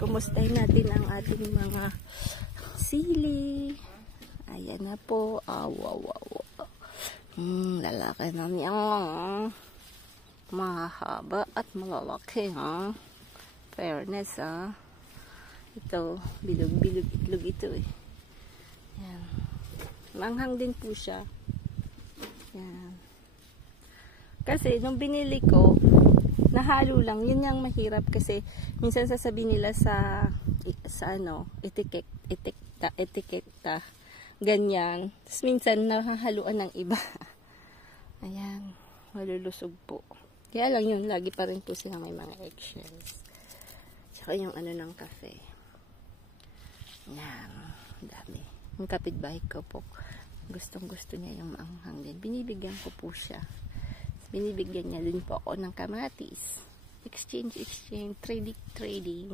kumustahin natin ang ating mga sili. Ayan na po. Wow. Lalaki na niya. Mahaba at malalaki, ha? Fairness, ha? Ito, bilog itlog ito, eh. Yan. Manghang din po siya. Yan. Kasi, nung binili ko, nahalo lang. Yun yung mahirap kasi minsan sasabihin nila sa ano, etiketa, ganyan. Tapos minsan nahahaluan ng iba. Ayan, malulusog po. Kaya lang yun, lagi pa rin po sila may mga eggshells. Tsaka yung ano ng kafe. Yan, dami. Yung kapitbahay ko po, gustong gusto niya yung maanghang din. Binibigyan ko po siya. Binibigyan niya din po ako ng kamatis. Exchange, trading.